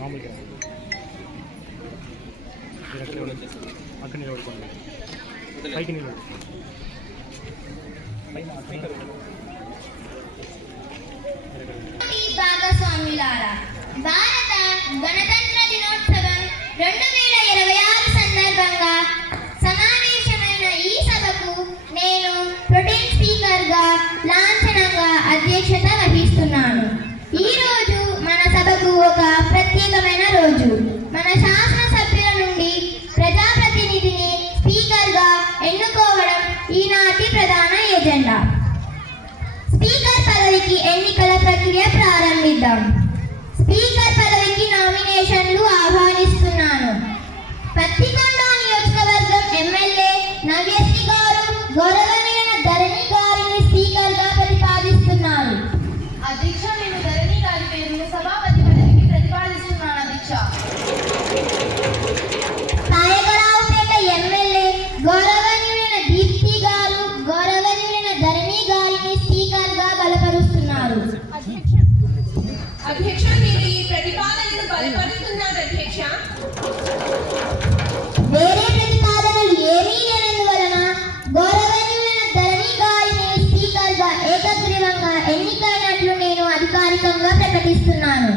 మామూలుగా అక్కడ నిలబడుకోండి, పైకి నిలబడి భాగస్వాములారా, భారత గణతంత్ర దినోత్సవం 2026 సందర్భంగా సమావేశమైన ఈ సభకు నేను ప్రొటెం స్పీకర్గా లాంఛనంగా అధ్యక్షత వహిస్తున్నాను. ఈ రోజు మన సభకు ఒక ప్రత్యేకమైన రోజు. మన శాసనసభ్యుల నుండి ప్రజాప్రతినిధిని స్పీకర్గా ఎన్నుకోవడం ఈనాటి ప్రధాన ఎజెండా. స్పీకర్ పదవికి ఎన్నికల ప్రక్రియ ప్రారంభిద్దాం. స్పీకర్ పదవికి నామినేషన్లు ఆహ్వానిస్తున్నాను. పత్తికొండ నియోజకవర్గం ఎమ్మెల్యే నవ్యశ్రీ గారు గౌరవనీయ ధరణి గారిని స్పీకర్గా ప్రతిపాదిస్తున్నారు. అధ్యక్ష, నేను ధరణి గారి పేరును సభాపతి పదవికి ప్రతిపాదిస్తున్నాను. అధ్యక్ష, నాయకరావుపేట ఎమ్మెల్యే గౌరవనీయ దీప్తి గారు గౌరవనీయ ధరణి గారిని స్పీకర్గా బలపరుస్తున్నారు. అధ్యక్ష, నేను ఈ ప్రతిపాదనను బలపరుస్తున్నాను. అధ్యక్ష, వేరే ప్రతిపాదనలు ఏమీ లేనందువలన గౌరవనీయ ధరణి గారిని స్పీకర్గా ఏకగ్రీవంగా ఎన్నికైనట్లు నేను అధికారికంగా ప్రకటిస్తున్నాను.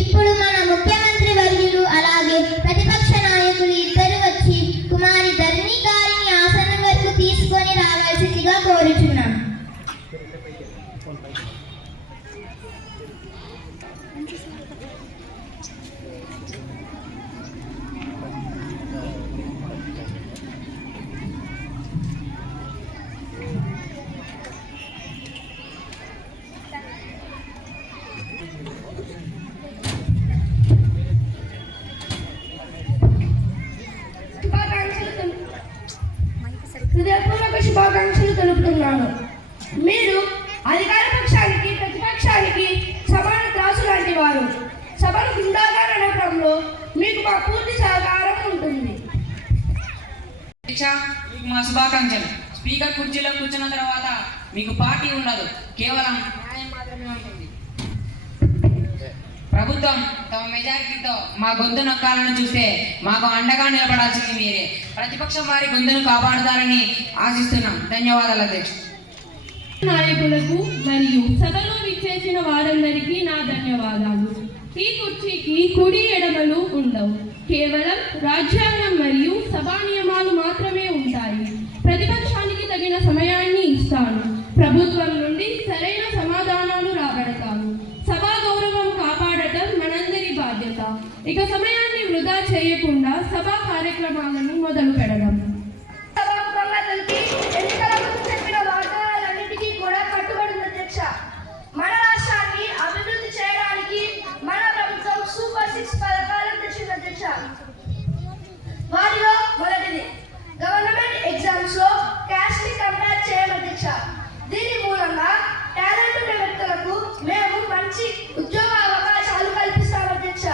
ఇప్పుడు మన ముఖ్యమంత్రి వర్యులు అలాగే ప్రతిపక్ష నాయకులు ఇద్దరు వచ్చి కుమారి ధరణి గారిని ఆసనం వరకు తీసుకొని రావాల్సిందిగా కోరుచున్నాం. హృదయపూర్వక శుభాకాంక్షలు తెలుపుతున్నాను. మీరు అధికార పక్షానికి ప్రతిపక్షానికి సమాన త్రాసు లాంటి వారు. సభను గుండాగా నడపడంలో మీకు మా పూర్తి సహకారం ఉంటుంది. మీకు మా శుభాకాంక్షలు. స్పీకర్ కుర్చీలో కూర్చున్న తర్వాత మీకు పార్టీ ఉండదు, కేవలం న్యాయం మాత్రమే ఉంటుంది. ప్రభుత్వం తమ మెజారిటీతో మా గొంతు నొక్కాలను చూస్తే మాకు అండగా నిలబడాల్సింది మీరే. ప్రతిపక్షం వారి గొంతును కాపాడుతారని ఆశిస్తున్నాం. ధన్యవాదాలు అధ్యక్ష. నాయకులకు మరియు సభలో విచ్చేసిన వారందరికీ నా ధన్యవాదాలు. ఈ కుర్చీకి కుడి ఎడమలు ఉండవు, కేవలం రాజ్యాంగం మరియు సభా నియమాలు మాత్రమే ఉంటాయి. ప్రతిపక్షానికి తగిన సమయాన్ని ఇస్తాను. ప్రభుత్వం నుండి సరైన సమాధానాలు రాబడతాను. సభా గౌరవం కాపాడటం మనందరి బాధ్యత. ఇక సమయాన్ని వృధా చేయకుండా సభా కార్యక్రమాలను మొదలు పెడదాం. చెప్పిన వాగ్దానాలన్నిటికీ కూడా కట్టుబడి అధ్యక్ష. మన రాష్ట్రాన్ని అభివృద్ధి చేయడానికి మన ప్రభుత్వం సూపర్ 6 పథకాలను తెచ్చింది అధ్యక్ష. వారిలో మొదటిది గవర్నమెంట్ ఎగ్జామ్స్ లో క్యాష్ ని కంపేర్ చేయడం అధ్యక్ష. దీని మూలంగా టాలెంట్ ఉన్న వ్యక్తులకు మేము మంచి ఉద్యోగ అవకాశాలు కల్పిస్తాం అధ్యక్ష.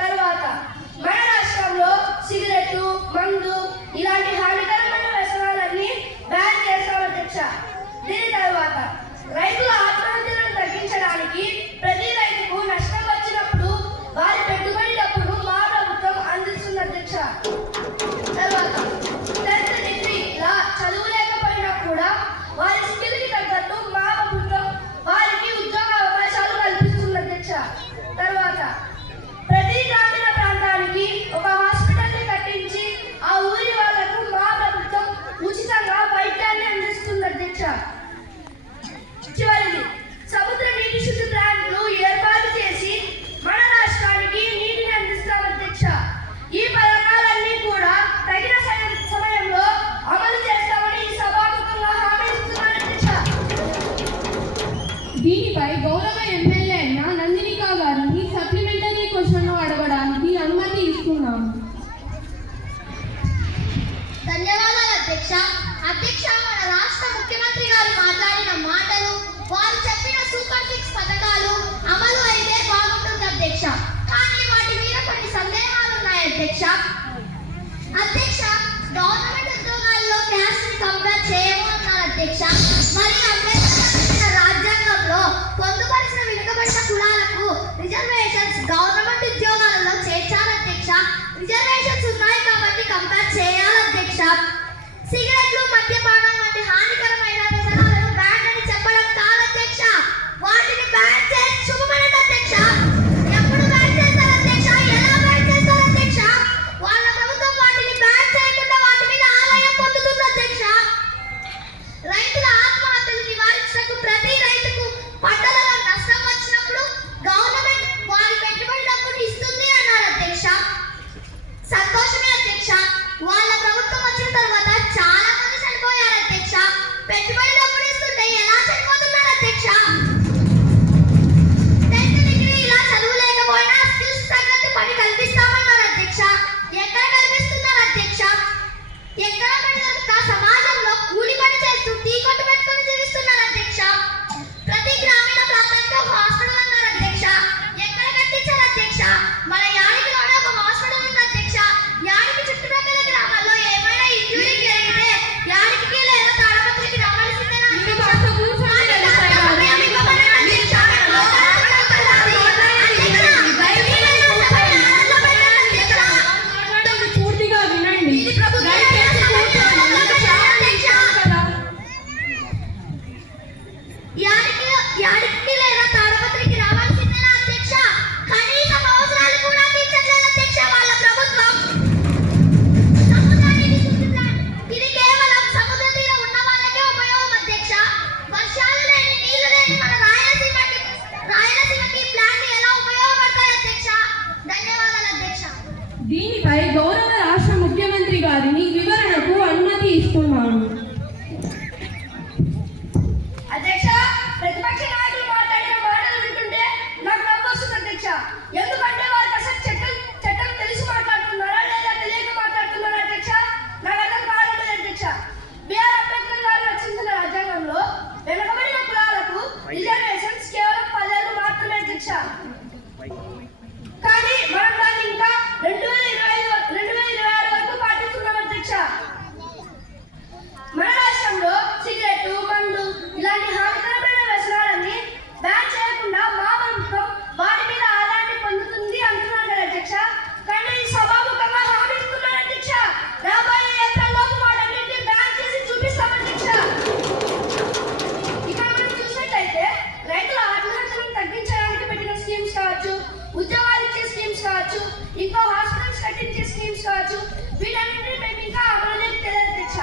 తర్వాత మన రాష్ట్రంలో సిగరెట్, మందు ఇలాంటి హానికరమైన వ్యసనాలన్నీ బ్యాన్ చేస్తాం అధ్యక్ష. దీని తర్వాత రైతుల ఆత్మహత్యలను తగ్గించడానికి ప్రతి రైతుకు నష్టం వచ్చినప్పుడు వారి పెట్టుబడి డబ్బును మా ప్రభుత్వం అందిస్తుంది అధ్యక్ష. తర్వాత 10th డిగ్రీ చదువు లేకపోయినా కూడా వారి స్కిల్కి తగ్గట్టు మా ప్రభుత్వం వారికి ఉద్యోగ అవకాశాలు కల్పిస్తుంది అధ్యక్ష. తర్వాత ప్రతి గ్రామీణ ప్రాంతానికి ఒక హాస్పిటల్ని కట్టించి ఆ ఊరి వాళ్లకు మా ప్రభుత్వం ఉచితంగా వైద్యాన్ని అందిస్తుంది అధ్యక్ష. చివరిది సముద్ర నీటి శుద్ధి ప్లాంట్లు ఏర్పాటు చేసి మన రాష్ట్రానికి నీటిని అందిస్తాం అధ్యక్ష. ఈ పథకాలన్నీ కూడా తగిన సమయంలో అమలు చేస్తామని ఈ సభాముఖంగా హామీ ఇస్తున్నాను అధ్యక్ష. దీనిపై గౌరవ ఎమ్మెల్యే అయిన నందినికా గారిని సప్లిమెంటరీ క్వశ్చన్ అడగడానికి అనుమతి ఇస్తున్నాము. ధన్యవాదాలు అధ్యక్ష. అధ్యక్ష, మన రాష్ట్ర ముఖ్యమంత్రి గారు మాట్లాడిన మాటలు, వారు చెప్పిన సూపర్ 6 పథకాలు అమలు అయితే బాగుంటుంది అధ్యక్ష. కానీ వాటి మీద కొన్ని సందేహాలు ఉన్నాయి అధ్యక్ష. అధ్యక్ష, గవర్నమెంట్ ఉద్యోగాల్లో క్యాస్ట్ ని కంపేర్ చేయము అన్నారు అధ్యక్ష. మరి అంబేద్కర్ రాజ్యాంగంలో పొందుపరిచిన వెనుకబడిన కులాలకు రిజర్వేషన్స్ గవర్నమెంట్ ఉద్యోగాలలో దీనిపై గౌరవ రాష్ట్ర ముఖ్యమంత్రి గారిని వివరణకు అనుమతి ఇస్తున్నాను. అధ్యక్ష, ప్రతిపక్ష నాయకులు మాట్లాడిన మాటలు వింటుంటే నాకు నవ్వు వస్తుంది అధ్యక్ష. ఎందుకంటే వారికి అసలు చట్టం తెలిసి మాట్లాడుతున్నారా లేదా తెలియక మాట్లాడుతున్నారా అధ్యక్ష? నాకు అర్థం కాలేదు అధ్యక్ష. బిఆర్ అంబేద్కర్ గారు రచించిన రాజ్యాంగంలో వెనుకబడిన కులాలకు రిజర్వేషన్స్ కేవలం 10 ఏళ్ళు మాత్రమే అధ్యక్ష. కానీ మనం దాన్ని ఇంకా 2026 వరకు పాటిస్తున్నాం అధ్యక్ష. మన రాష్ట్రంలో సిగరెట్, మందు ఇలాంటి హానికరమైన వ్యసనాలన్నీ బ్యాన్ చేయకుండా మా ప్రభుత్వం వారి మీద ఆదాయాన్ని పొందుతుంది అంటున్నారు కదా అధ్యక్ష. కానీ ఈ సభాముఖంగా హామీ ఇస్తున్నారు అధ్యక్ష. రాబోయే ఏప్రిల్లోపు వాటన్నింటినీ బ్యాన్ చేసి చూపిస్తాం అధ్యక్ష. ఇక్కడ మనం చూసినట్లయితే రైతుల ఆత్మహత్యలను తగ్గించడానికి పెట్టిన స్కీమ్స్ కావచ్చు, ఉద్యోగాలు ఇచ్చే స్కీమ్స్ కావచ్చు, ఇంకా హాస్పిటల్స్ కట్టించే స్కీమ్స్ కావచ్చు, వీటన్నింటినీ మేము ఇంకా అమలు తెలియదు అధ్యక్ష.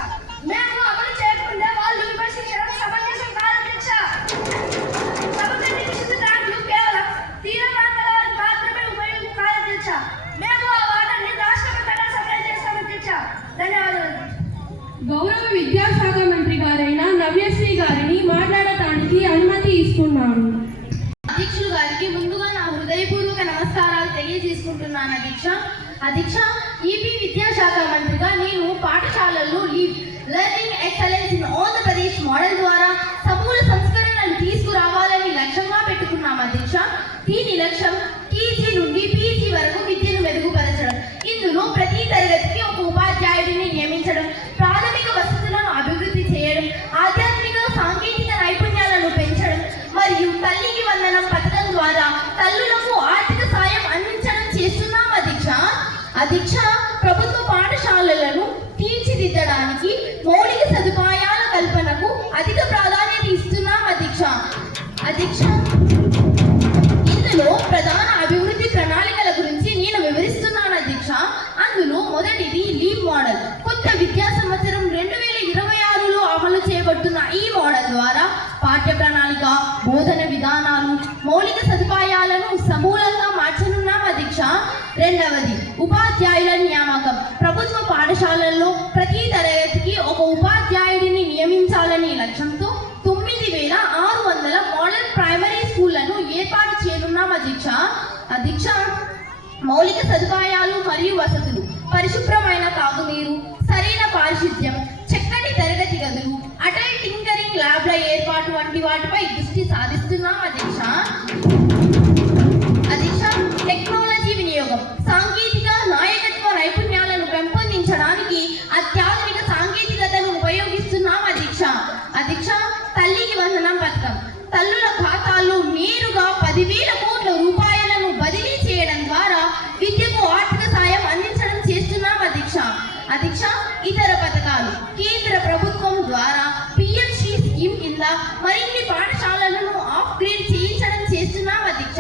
మేము అమలు చేయకుండా వాళ్ళు విమర్శించడం సమంజసం కాదు అధ్యక్ష. సముద్ర శుద్ధి ట్యాంకులు కేవలం తీర ప్రాంతాల వారికి మాత్రమే ఉపయోగం కాదు అధ్యక్ష. మేము ఆ వాటర్ని రాష్ట్రమంతటా సప్లై చేస్తాం అధ్యక్ష. ధన్యవాదాలు. గౌరవ విద్యాశాఖ మంత్రి గారైన నవ్యశ్రీ గారిని మాట్లాడటానికి అనుమతి ఇస్తున్నాను. అధ్యక్షులు గారికి ముందుగా నా హృదయపూర్వక నమస్కారాలు తెలియజేసుకుంటున్నాను అధ్యక్ష. అధ్యక్ష, ఈపీ విద్యాశాఖ మంత్రిగా నేను పాఠశాలల్లో learning excellence in Andhra Pradesh model ద్వారా సమూల సంస్కరణలు తీసుకురావాలని లక్ష్యంగా పెట్టుకున్నాం అధ్యక్ష. దీని లక్ష్యం టీజీ నుండి పీజీ వరకు విద్యను మెరుగుపరచడం. ఇందులో ప్రతి తరగతికి ఒక ఉపాధ్యాయుడిని నియమించడం, ప్రాథమిక వసతులను అభివృద్ధి చేయడం, ఆధ్యాత్మిక సాంకేతిక నైపుణ్యాలను పెంచడం మరియు తల్లికి వందనం పథకం ద్వారా తల్లులకు ఆర్థిక సాయం అందించడం చేస్తున్నాం అధ్యక్ష. అధ్యక్ష, ప్రభుత్వ పాఠశాలలను తీర్చిదిద్దడానికి మౌలిక సదుపాయాల కల్పనకు అధిక ప్రాధాన్యత ఇస్తున్నాం అధ్యక్ష. అధ్యక్ష, ఇందులో ప్రధాన అభివృద్ధి ప్రణాళికల గురించి నేను వివరిస్తున్నాను అధ్యక్ష. అందులో మొదటిది లీప్ మోడల్. కొత్త విద్యా సంవత్సరం 2026లో అమలు చేయబడుతున్న ఈ మోడల్ ద్వారా పాఠ్య ప్రణాళిక, బోధన విధానాలు, మౌలిక సదుపాయాలను సమూలంగా మార్చనున్నాం అధ్యక్ష. రెండవది ఉపాధ్యాయుల నియామకం. ప్రభుత్వ పాఠశాలల్లో ప్రతి తరగతికి ఒక ఉపాధ్యాయుడిని నియమించాలనే లక్ష్యంతో 9600 మోడల్ ప్రైమరీ స్కూళ్లను ఏర్పాటు చేయనున్నాం అధ్యక్ష. అధ్యక్ష, మౌలిక సదుపాయాలు మరియు వసతులు, పరిశుభ్రమైన తాగునీరు, సరైన పారిశుద్ధ్యం, చక్కటి తరగతి గదులు, అటల్ టింకరింగ్ ల్యాబ్ల ఏర్పాటు వంటి వాటిపై దృష్టి సాధిస్తున్నాం అధ్యక్ష. అధ్యక్ష, టెక్నాలజీ వినియోగం, సాంకేతిక నాయకత్వ నైపుణ్యాలను పెంపొందించడానికి అత్యాధునిక సాంకేతికతను ఉపయోగిస్తున్నాం అధ్యక్ష. అధ్యక్ష, తల్లికి వందనం పథకం. తల్లుల ఖాతాల్లో నేరుగా 10,000 కోట్ల రూపాయలను బదిలీ చేయడం ద్వారా విద్యకు ఆర్థిక సాయం అందించడం చేస్తున్నాం అధ్యక్ష. అధ్యక్ష, ఇతర పథకాలు. కేంద్ర ప్రభుత్వం ద్వారా పిఎంసి స్కీమ్ కింద మరిన్ని పాఠశాలలను అప్గ్రేడ్ చేయించడం చేస్తున్నాం అధ్యక్ష.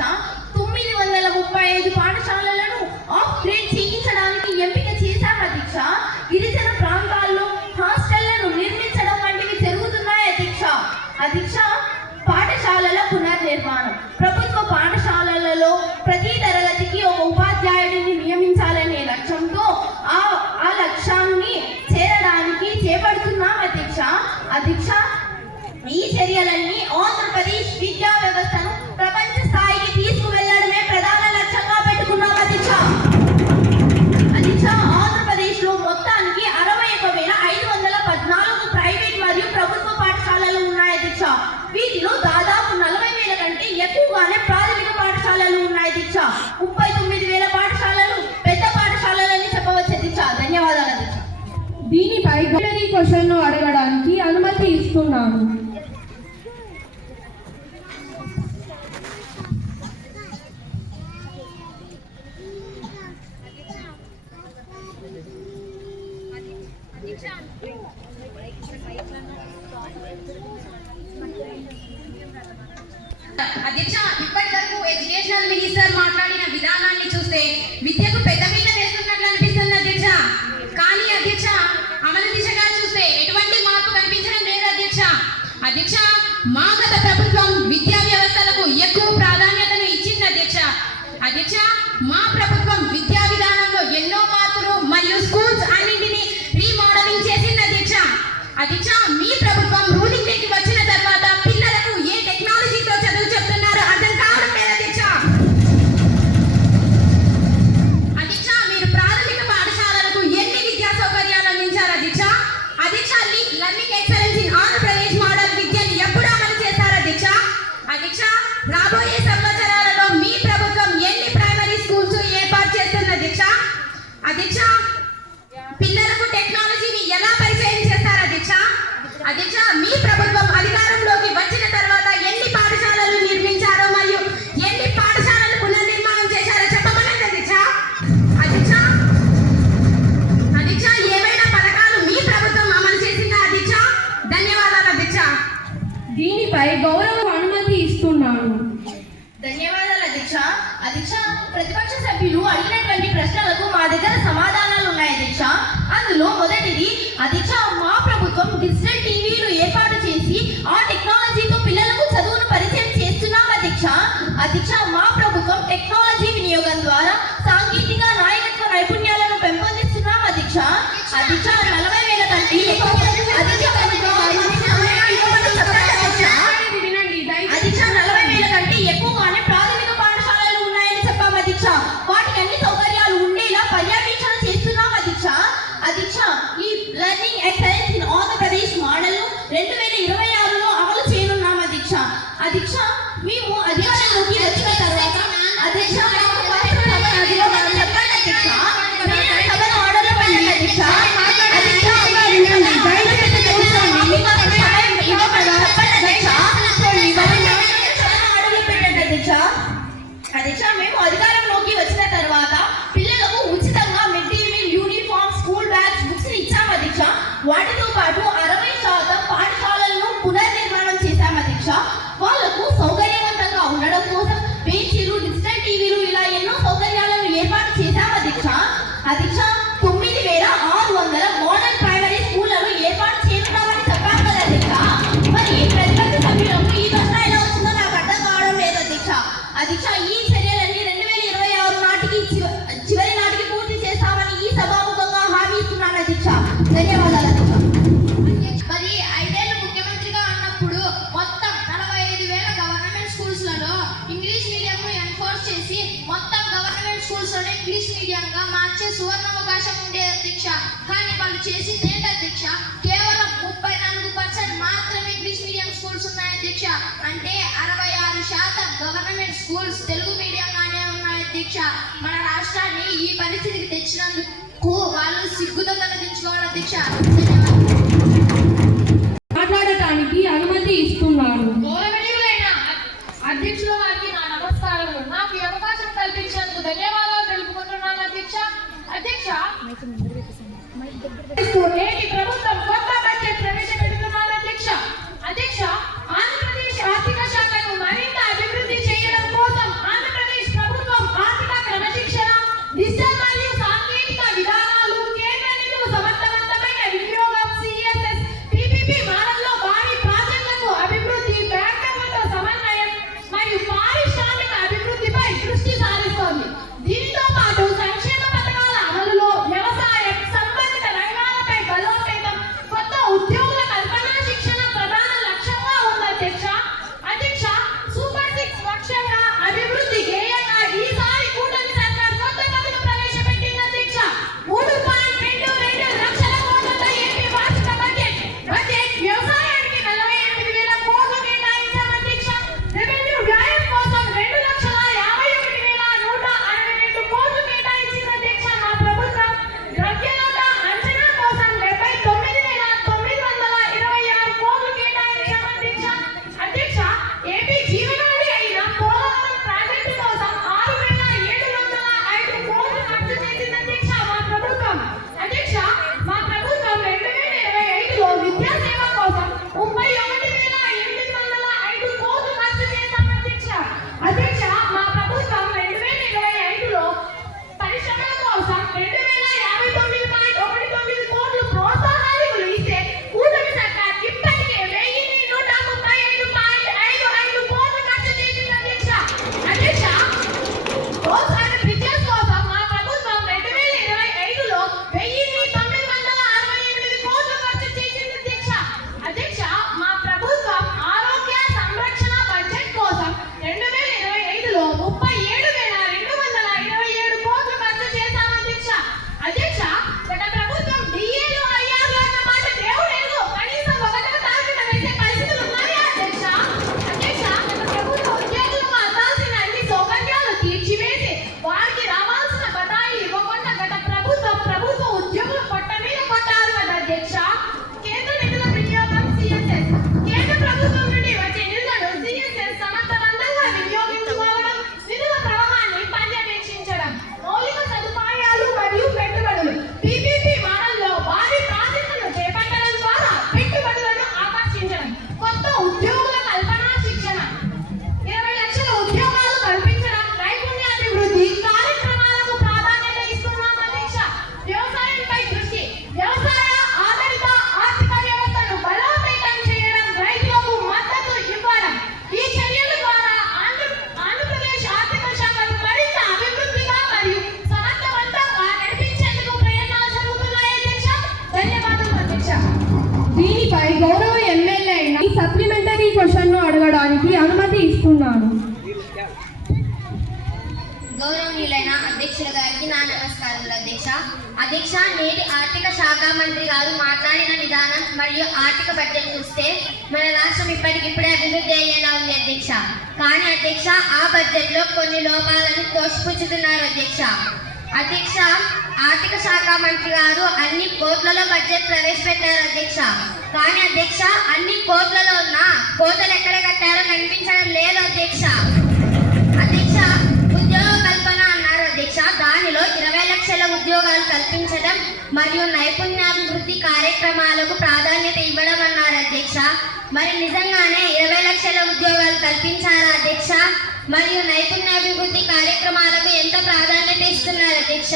935 పాఠశాలలను అప్గ్రేడ్ చేయించడానికి ఎంపిక చేశాం అధ్యక్ష. గిరిజన ప్రాంతాల్లో హాస్టళ్లను నిర్మించడం వంటివి జరుగుతున్నాయి అధ్యక్ష. అధ్యక్ష, పాఠశాలల పునర్నిర్మాణం. ప్రభుత్వ పాఠశాలలలో ప్రతి తరగతికి ఒక ఉపాధ్యాయుడిని నియమించాలనే లక్ష్యంతో ఆ లక్ష్యాన్ని చేరడానికి చేపడుతున్నాం అధ్యక్ష. అధ్యక్ష, ఈ చర్యలన్నీ ఆంధ్రప్రదేశ్ విద్యా వ్యవస్థను ప్రపంచ స్థాయికి తీసుకువెళ్లడమే ప్రధాన లక్ష్యంగా పెట్టుకున్నాం అధ్యక్ష. అధ్యక్ష, ఆంధ్రప్రదేశ్లో మొత్తానికి 61,514 ప్రైవేట్ మరియు ప్రభుత్వ పాఠశాలలు ఉన్నాయి అధ్యక్ష. వీటిలో దాదాపు 40,000 కంటే ఎక్కువగానే ప్రాథమిక పాఠశాలలు ఉన్నాయి అధ్యక్ష. 39,000 పాఠశాలలు పెద్ద పాఠశాలలని చెప్పవచ్చు అధ్యక్ష. ధన్యవాదాలు అధ్యక్ష. దీనిపై క్వశ్చన్ అడగడానికి అనుమతి ఇస్తున్నాను. అధ్యక్ష, ఇప్పటి వరకు ఎడ్యుకేషనల్ మినిస్టర్ మాట్లాడిన విధానాన్ని చూస్తే విద్యకు పెద్దపీట వేస్తున్నట్లు అనిపిస్తుంది అధ్యక్ష. కానీ అధ్యక్ష, అమలు దిశగా చూస్తే ఎటువంటి మార్పు కనిపించడం లేదు అధ్యక్ష. అధ్యక్ష, మా గత ప్రభుత్వం విద్యా వ్యవస్థలకు ఎక్కువ ప్రాధాన్యతను ఇచ్చింది అధ్యక్ష. అధ్యక్ష, మా ప్రభుత్వం విద్యా విధానంలో ఎన్నో అధ్యక్ష, మీ ప్రభుత్వం రూలింగ్ లోకి వచ్చిన తర్వాత పిల్లలకు ఏ టెక్నాలజీతో చదువు చెప్తున్నారో అర్థం కావడం లేదు అధ్యక్ష. అధ్యక్ష, మీరు ప్రాథమిక పాఠశాలలకు ఎన్ని విద్యా సౌకర్యాలు అందించారు అధ్యక్ష? అధ్యక్ష, learning excellence in Andhra Pradesh model విద్యను ఎప్పుడు అమలు చేస్తారు అధ్యక్ష? అధ్యక్ష, రాబోయే సంవత్సరాలలో మీ ప్రభుత్వం ఎన్ని ప్రైమరీ స్కూల్స్ ఏర్పాటు చేస్తుంది అధ్యక్ష? అధ్యక్ష, పిల్లలకు టెక్నాలజీని ఎలా పరిచయం చేస్తారు అధ్యక్ష? అధ్యక్ష, మీ ప్రభుత్వం అధికారంలోకి వచ్చిన తర్వాత ఎన్ని పాఠశాలలు నిర్మించారో మరియు ఎన్ని పాఠశాలలు పునర్నిర్మాణం చేశారో చెప్పమనండి అధ్యక్ష. అధ్యక్ష, అధ్యక్ష, ఏవైనా పథకాలు మీ ప్రభుత్వం అమలు చేసిందా అధ్యక్ష? ధన్యవాదాలు అధ్యక్ష. దీనిపై గౌరవ అనుమతి ఇస్తున్నాను. ధన్యవాదాలు అధ్యక్ష. అధ్యక్ష, ప్రతిపక్ష సభ్యులు అడిగినటువంటి ప్రశ్నలకు మా దగ్గర సమాధానాలు ఉన్నాయి అధ్యక్ష. అందులో మొదటిది అధ్యక్ష, మా ప్రభుత్వం డిజిటల్ టీవీలు ఏర్పాటు చేసి ఆ టెక్నాలజీతో పిల్లలకు చదువును పరిచయం చేస్తున్నాం అధ్యక్ష. అధ్యక్ష, మా ప్రభుత్వం టెక్నాలజీ వినియోగం ద్వారా సాంకేతిక నాయకత్వ నైపుణ్యాలను పెంపొందిస్తున్నాం అధ్యక్ష. అధ్యక్ష, 40,000 కంటే ఎక్కువ అధ్యక్ష అధ్యక్ష 40,000 కంటే ఎక్కువగానే ప్రాథమిక పాఠశాలలు ఉన్నాయని చెప్పాం అధ్యక్ష. వాటికి అన్ని సౌకర్యాలు ఉండేలా పర్యవేక్షణ చేస్తున్నాం అధ్యక్ష. అధ్యక్ష, ఈ learning excellence in Andhra Pradesh model 2026లో అమలు చేయనున్నాం అధ్యక్ష. అధ్యక్ష, మేము అధికారంలోకి వచ్చిన తర్వాత అధ్యక్ష సభను ఆర్డర్లో పెట్టండి అధ్యక్ష. అధ్యక్ష, మేము అధికారంలోకి వచ్చిన తర్వాత పిల్లలకు ఉచితంగా mid day meal, uniform, school bags, books ఇచ్చాం అధ్యక్ష. వాటితో పాటు 60% పాఠశాలలను పునర్నిర్మాణం చేశాం అధ్యక్ష. వాళ్లకు సౌకర్యవంతంగా ఉండడం కోసం బెంచీలు, డిజిటల్ టీవీలు ఇలా ఎన్నో సౌకర్యాలను ఏర్పాటు చేశాం అధ్యక్ష. అధ్యక్ష, 9,600 మోడల్ ప్రైమరీ స్కూళ్లను ఏర్పాటు చేస్తున్నామని చెప్పారు కదా అధ్యక్ష. మరి ప్రతిపక్ష సభ్యులకు ఈ ప్రశ్న ఎలా వస్తుందో నాకు అర్థం కావడం లేదు అధ్యక్ష. అధ్యక్ష, ఈ చర్యలన్నీ 2026 నాటికి చివరి నాటికి పూర్తి చేస్తామని ఈ సభాముఖంగా హామీ ఇస్తున్నాను అధ్యక్ష. ధన్యవాదాలు అధ్యక్ష. మరి 5 ఏళ్ళు ముఖ్యమంత్రిగా ఉన్నప్పుడు మొత్తం 45,000 గవర్నమెంట్ స్కూల్స్ లలో ఇంగ్లీష్ మీడియం ను ఎన్ఫోర్స్ చేసి మొత్తం గవర్నమెంట్ స్కూల్స్ లోనే ఇంగ్లీష్ మీడియం గా మార్చే సువర్ణ అవకాశం ఉండేది అధ్యక్ష. కానీ వాళ్ళు చేసింది ఏంటి అధ్యక్ష? కేవలం 34% మాత్రమే ఇంగ్లీష్ మీడియం స్కూల్స్ ఉన్నాయి అధ్యక్ష. అంటే 66% గవర్నమెంట్ స్కూల్స్ తెలుగు మీడియం గానే ఉన్నాయి అధ్యక్ష. మన రాష్ట్రాన్ని ఈ పరిస్థితికి తెచ్చినందుకు వాళ్ళు సిగ్గుతో తలదించుకోవాలి అధ్యక్ష. మాట్లాడటానికి అనుమతి ఇస్తున్నాను. గౌరవనీయులైన అధ్యక్షుల వారికి నా నమస్కారములు. నాకు ఈ అవకాశం కల్పించినందుకు ధన్యవాదాలు తెలుపుకుంటున్నాను అధ్యక్ష. అధ్యక్ష, నేటి ప్రభుత్వం కొత్త బడ్జెట్ ప్రవేశపెడుతున్నారు అధ్యక్ష. అధ్యక్ష, ఆంధ్రప్రదేశ్ ఆర్థిక శాఖను మరింత అభివృద్ధి చేయడం కోసం ఆంధ్రప్రదేశ్ ప్రభుత్వం ఆర్థిక క్రమశిక్షణ, డిజిటల్ మరియు సాంకేతిక విధానాలు, కేంద్ర నిధులు సమర్థవంతమైన వినియోగం, CSS, PPP మోడల్లో భారీ ప్రాజెక్టులకు అభివృద్ధి, బ్యాంకర్లతో సమన్వయం మరియు పారిశ్రామిక అభివృద్ధిపై దృష్టి సారిస్తోంది. దీంతో పాటు సంక్షేమ పథకాల అమలులో వ్యవసాయం, సంబంధిత రంగాలపై బలోపేతం ఇస్తున్నాను. గౌరవనీయులైన అధ్యక్షుల గారికి నా నమస్కారములు అధ్యక్ష. అధ్యక్ష, నేటి ఆర్థిక శాఖ మంత్రి గారు మాట్లాడిన విధానం మరియు ఆర్థిక బడ్జెట్ చూస్తే మన రాష్ట్రం ఇప్పటికిప్పుడే అభివృద్ధి అయ్యేలా ఉంది అధ్యక్ష. కానీ అధ్యక్ష, ఆ బడ్జెట్ లో కొన్ని లోపాలను తోసిపుచ్చుతున్నారు అధ్యక్ష. అధ్యక్ష, ఆర్థిక శాఖ మంత్రి గారు అన్ని కోట్లలో బడ్జెట్ ప్రవేశపెట్టారు అధ్యక్ష. కానీ అధ్యక్ష, అన్ని కోట్లలో ఉన్న కోతలు ఎక్కడ కట్టారో కనిపించడం లేదు అధ్యక్ష. అధ్యక్ష, ఉద్యోగ కల్పన అన్నారు అధ్యక్ష. దానిలో 20 లక్షల ఉద్యోగాలు కల్పించడం మరియు నైపుణ్యాభివృద్ధి కార్యక్రమాలకు ప్రాధాన్యత ఇవ్వడం అన్నారు అధ్యక్ష. మరి నిజంగానే 20 లక్షల ఉద్యోగాలు కల్పించారా అధ్యక్ష? మరియు నైపుణ్యాభివృద్ధి కార్యక్రమాలకు ఎంత ప్రాధాన్యత ఇస్తున్నారు అధ్యక్ష?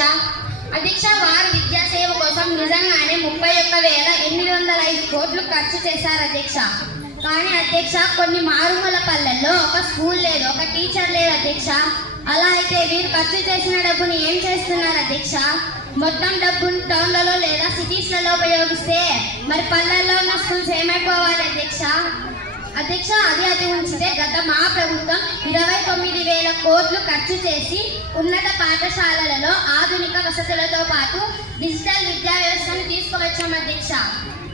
అధ్యక్ష, వారు విద్యాసేవ కోసం నిజంగానే 31,805 కోట్లు ఖర్చు చేశారు అధ్యక్ష. కానీ అధ్యక్ష, కొన్ని మారుమూల పల్లెల్లో ఒక స్కూల్ లేదు, ఒక టీచర్ లేదు అధ్యక్ష. అలా అయితే వీరు ఖర్చు చేసిన డబ్బుని ఏం చేస్తున్నారు అధ్యక్ష? మొత్తం డబ్బును టౌన్లలో లేదా సిటీస్లలో ఉపయోగిస్తే మరి పల్లెల్లో ఉన్న స్కూల్స్ ఏమైపోవాలి అధ్యక్ష? అధ్యక్ష, అది ఉంచితే గత మా ప్రభుత్వం 29,000 కోట్లు ఖర్చు చేసి ఉన్నత పాఠశాలలలో ఆధునిక వసతులతో పాటు డిజిటల్ విద్యా వ్యవస్థను తీసుకువచ్చాం అధ్యక్ష.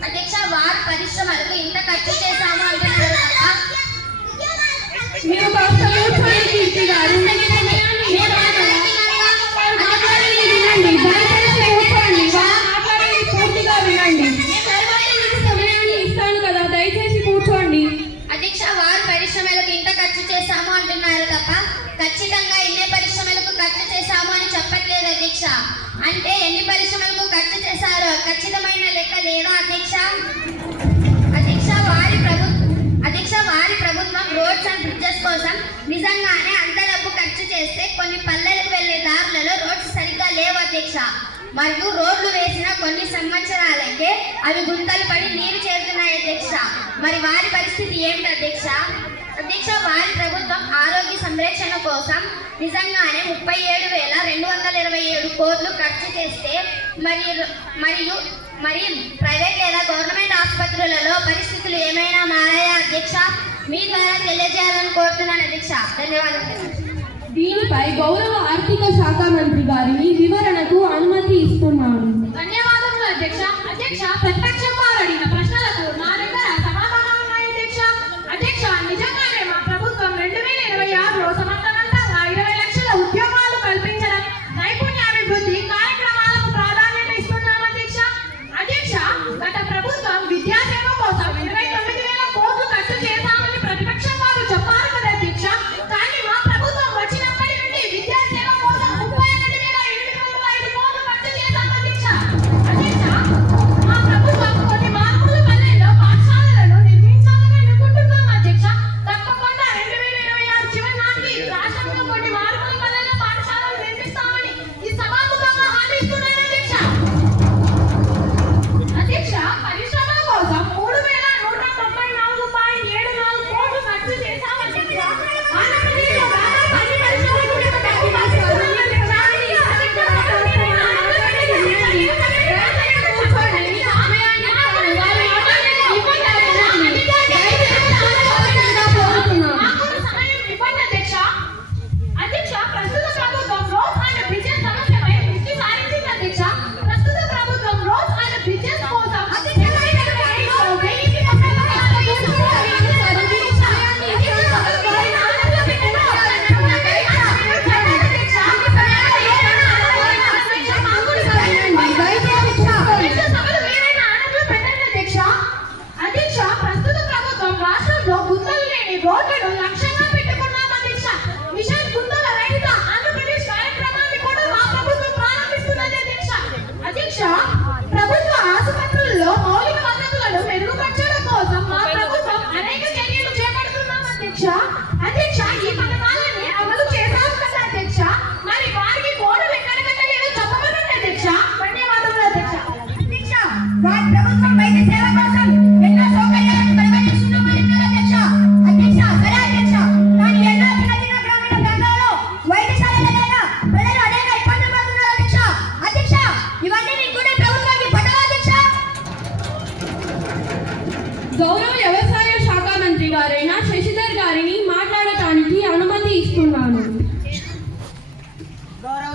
అధ్యక్ష, వారు పరిశ్రమలకు ఇంత ఖర్చు చేశాము అంటున్నారు తప్ప మీరు కాస్త కూర్చోండి కీర్తి గారు. వినండి, దయచేసి కూర్చోండి. వారు మాట్లాడేది పూర్తిగా వినండి. సమయాన్ని ఇస్తాను కదా, దయచేసి కూర్చోండి. అధ్యక్ష, వారు పరిశ్రమలకు ఇంత ఖర్చు చేశాము అంటున్నారు తప్ప ఖచ్చితంగా ఎన్ని పరిశ్రమలకు ఖర్చు చేశాము అని చెప్పట్లేదు అధ్యక్ష. అంటే ఎన్ని పరిశ్రమలకు ఖర్చు చేశారో ఖచ్చితమైన లెక్క లేదా అధ్యక్ష? అధ్యక్ష, వారి ప్రభుత్వం రోడ్స్ అండ్ బ్రిడ్జెస్ కోసం నిజంగానే అంత డబ్బు ఖర్చు చేస్తే కొన్ని పల్లెలకు వెళ్లే దారులలో రోడ్స్ సరిగ్గా లేవు అధ్యక్ష. మరియు రోడ్లు వేసిన కొన్ని సంవత్సరాలకే అవి గుంతలు పడి నీరు చేరుతున్నాయి అధ్యక్ష. మరి వారి పరిస్థితి ఏమిటి అధ్యక్ష? అధ్యక్ష, వారి ప్రభుత్వం ఆరోగ్య సంరక్షణ కోసం నిజంగానే 37,227 కోట్లు ఖర్చు చేస్తే మరి ప్రైవేట్ లేదా గవర్నమెంట్ ఆసుపత్రులలో పరిస్థితులు ఏమైనా మారాయా అధ్యక్ష? మీ ద్వారా తెలియజేయాలని కోరుతున్నాను అధ్యక్ష. ధన్యవాదాలు. దీనిపై గౌరవ ఆర్థిక శాఖ మంత్రి గారిని వివరణకు అనుమతి ఇస్తున్నాను. ధన్యవాదములు అధ్యక్ష. అధ్యక్ష, ప్రతిపక్షం వారు అడిగిన ప్రశ్నలకు నా దగ్గర సమాధానాలు ఉన్నాయి అధ్యక్ష. అధ్యక్ష, నిజంగానే మా ప్రభుత్వం 2026లో సమర్థవంతంగా 20 లక్షల ఉద్యోగాలు కల్పించడం, నైపుణ్యాభివృద్ధి కార్యక్రమాలకు ప్రాధాన్యత ఇస్తున్నాం అధ్యక్ష. అధ్యక్ష, గత ప్రభుత్వం విద్యాసేవ కోసం 29,000 కోట్లు ఖర్చు చేశామని ప్రతిపక్షం వారు చెప్పారు కదా అధ్యక్ష. కానీ మా ప్రభుత్వం వచ్చినప్పటి నుండి విద్యాసేవ కోసం 31,805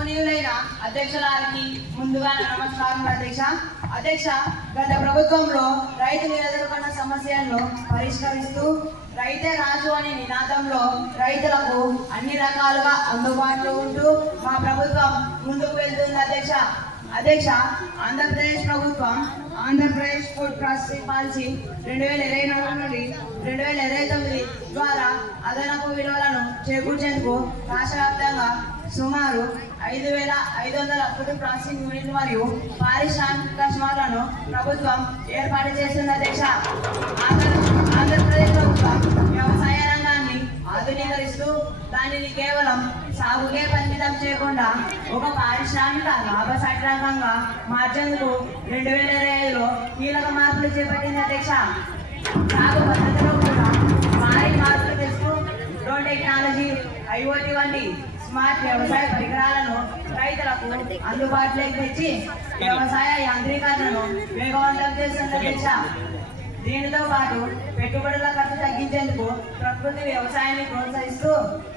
గౌరవనీయులైన అధ్యక్షులారికి ముందుగా నా నమస్కారం అధ్యక్ష. అధ్యక్ష, గత ప్రభుత్వంలో రైతులు ఎదుర్కొన్న సమస్యలను పరిష్కరిస్తూ రైతే రాజు అనే నినాదంలో రైతులకు అన్ని రకాలుగా అందుబాటులో ఉంటూ మా ప్రభుత్వం ముందుకు వెళ్తుంది అధ్యక్ష. అధ్యక్ష, ఆంధ్రప్రదేశ్ ప్రభుత్వం ఆంధ్రప్రదేశ్ ఫుడ్ ప్రాసెసింగ్ పాలసీ 2024 నుండి 2029 ద్వారా అదనపు విలువలను చేకూర్చేందుకు రాష్ట్ర వ్యాప్తంగా సుమారు 5,500 ఫుడ్ ప్రాసెసింగ్ యూనిట్లు మరియు పారిశ్రామిక స్మార్ట్లను ప్రభుత్వం ఏర్పాటు చేస్తుంది అధ్యక్ష. ఆంధ్రప్రదేశ్ ప్రభుత్వం వ్యవసాయ రంగాన్ని ఆధునీకరిస్తూ దానిని కేవలం సాగుకే పరిమితం చేయకుండా ఒక పారిశ్రామిక లాభసాటి రంగంగా మార్చేందుకు 2025లో కీలక మార్పులు చేపట్టింది అధ్యక్ష. సాగు పద్ధతిలో కూడా భారీ మార్పులు తెస్తూ డ్రోన్ టెక్నాలజీ, IoT వంటి స్మార్ట్ వ్యవసాయ పరికరాలను రైతులకు అందుబాటులోకి తెచ్చి వ్యవసాయ యాంత్రీకరణను వేగవంతం చేస్తుంది అధ్యక్ష. దీనితో పాటు పెట్టుబడుల ఖర్చు తగ్గించేందుకు ప్రకృతి వ్యవసాయాన్ని ప్రోత్సహిస్తూ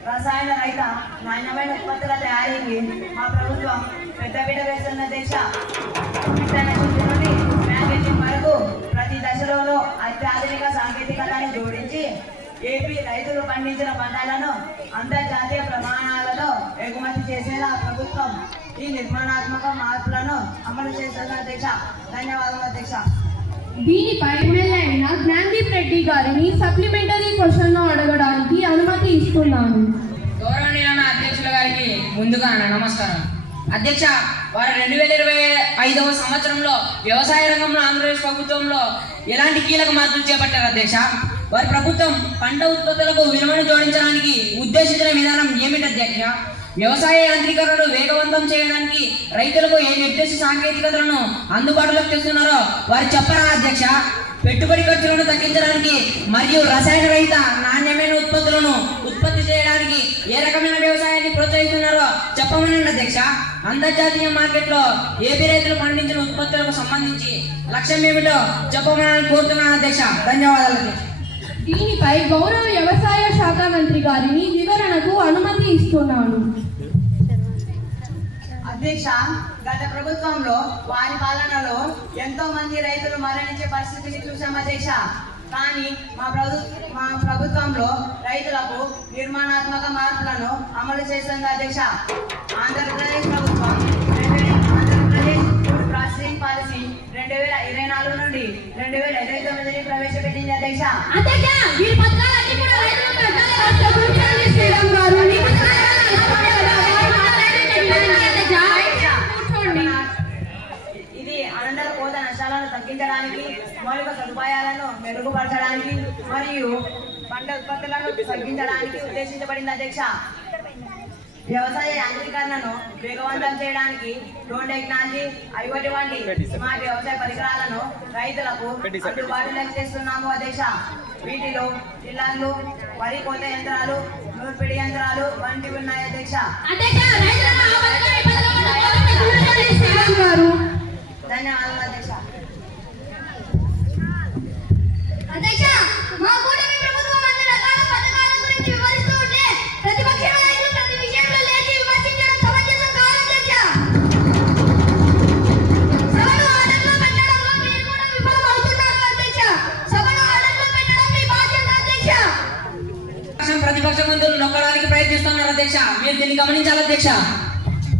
రసాయన రహిత నాణ్యమైన ఉత్పత్తుల తయారీకి మా ప్రభుత్వం పెద్దపీట వేస్తున్న అధ్యక్ష. విత్తన శుద్ధి నుండి ప్యాకేజింగ్ వరకు ప్రతి దశలోనూ అత్యాధునిక సాంకేతికతను జోడించి ఏపీ రైతులు పండించిన పంటలను అంతర్జాతీయ ప్రమాణాలతో ఎగుమతి చేసేలా ప్రభుత్వం ఈ నిర్మాణాత్మక మార్పులను అమలు చేస్తున్న అధ్యక్ష. ధన్యవాదాలు అధ్యక్ష. దీనిపై ఎమ్మెల్యే అయిన జ్ఞానదీప్ రెడ్డి గారిని సప్లిమెంటరీ క్వశ్చన్ అడగడానికి అనుమతి ఇస్తున్నాను. గౌరవనీయులైన అధ్యక్షుల గారికి ముందుగా నా నమస్కారం. అధ్యక్ష, వారు 2025వ సంవత్సరంలో వ్యవసాయ రంగంలో ఆంధ్రప్రదేశ్ ప్రభుత్వంలో ఎలాంటి కీలక మార్పులు చేపట్టారు అధ్యక్ష? వారి ప్రభుత్వం పంట ఉత్పత్తులకు విలువను జోడించడానికి ఉద్దేశించిన విధానం ఏమిటి అధ్యక్ష? వ్యవసాయ యాంత్రీకరణను వేగవంతం చేయడానికి రైతులకు ఏ నిర్దేశ సాంకేతికతలను అందుబాటులోకి తెస్తున్నారో వారు చెప్పరా అధ్యక్ష? పెట్టుబడి ఖర్చులను తగ్గించడానికి మరియు రసాయన రహిత నాణ్యమైన ఉత్పత్తులను ఉత్పత్తి చేయడానికి ఏ రకమైన వ్యవసాయాన్ని ప్రోత్సహిస్తున్నారో చెప్పమనండి అధ్యక్ష. అంతర్జాతీయ మార్కెట్లో ఏపీ రైతులు పండించిన ఉత్పత్తులకు సంబంధించి లక్ష్యం ఏమిటో చెప్పమని కోరుతున్నాను అధ్యక్ష. ధన్యవాదాలు అధ్యక్ష. దీనిపై గౌరవ వ్యవసాయ శాఖ మంత్రి గారిని వివరణకు అనుమతి ఇస్తున్నాను. అధ్యక్ష, గత ప్రభుత్వంలో వారి పాలనలో ఎంతో మంది రైతులు మరణించే పరిస్థితిని చూసాం అధ్యక్ష. కానీ మా ప్రభుత్వంలో రైతులకు నిర్మాణాత్మక మార్పులను అమలు చేస్తుంది అధ్యక్ష. ఆంధ్రప్రదేశ్ ప్రభుత్వం ఆంధ్రప్రదేశ్ ఫుడ్ ప్రాసెసింగ్ పాలసీ 2024 నుండి 2029 ప్రవేశపెట్టింది అధ్యక్ష. ఇది అనంతర కోత నష్టాలను తగ్గించడానికి, మౌలిక సదుపాయాలను మెరుగుపరచడానికి మరియు పంట ఉత్పత్తులను తగ్గించడానికి ఉద్దేశించబడింది అధ్యక్ష. వ్యవసాయ యాంత్రీకరణను వేగవంతం చేయడానికి డ్రోన్ టెక్నాలజీ, IoT వంటి స్మార్ట్ వ్యవసాయ పరికరాలను రైతులకు అందుబాటులోకి తెస్తున్నాము అధ్యక్ష. వీటిలో టిల్లర్లు, వరి కోత యంత్రాలు, నూర్పిడి యంత్రాలు వంటివి ఉన్నాయి అధ్యక్ష. ధన్యవాదాలు అధ్యక్ష. అధ్యక్ష, మా కూటమి ప్రభుత్వం అన్ని రకాల పథకాల గురించి వివరిస్తూ ఉంటే ప్రతిపక్ష నాయకులు ప్రతి విషయంలో లేచి విమర్శించడం సమంజసం కాదు అధ్యక్ష. సభను ఆర్డర్లో పెట్టడంలో మీరు కూడా విఫలమవుతున్నారు అధ్యక్ష. సభను ఆర్డర్లో పెట్టడం మీ బాధ్యత అధ్యక్ష. ప్రతిపక్ష మంత్రులు నొక్కడానికి ప్రయత్నిస్తున్నారు అధ్యక్ష. మీరు దీన్ని గమనించాలి అధ్యక్ష.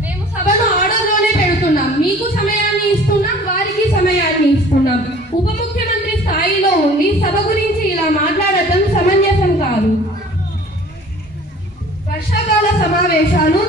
మేము సభను ఆర్డర్లోనే పెడుతున్నాం. మీకు సమయాన్ని ఇస్తున్నాం, వారికి సమయాన్ని ఇస్తున్నాం. ఉప ముఖ్యమంత్రి స్థాయిలో ఉండి సభ గురించి ఇలా మాట్లాడటం సమంజసం కాదు. వర్షాకాల సమావేశాలు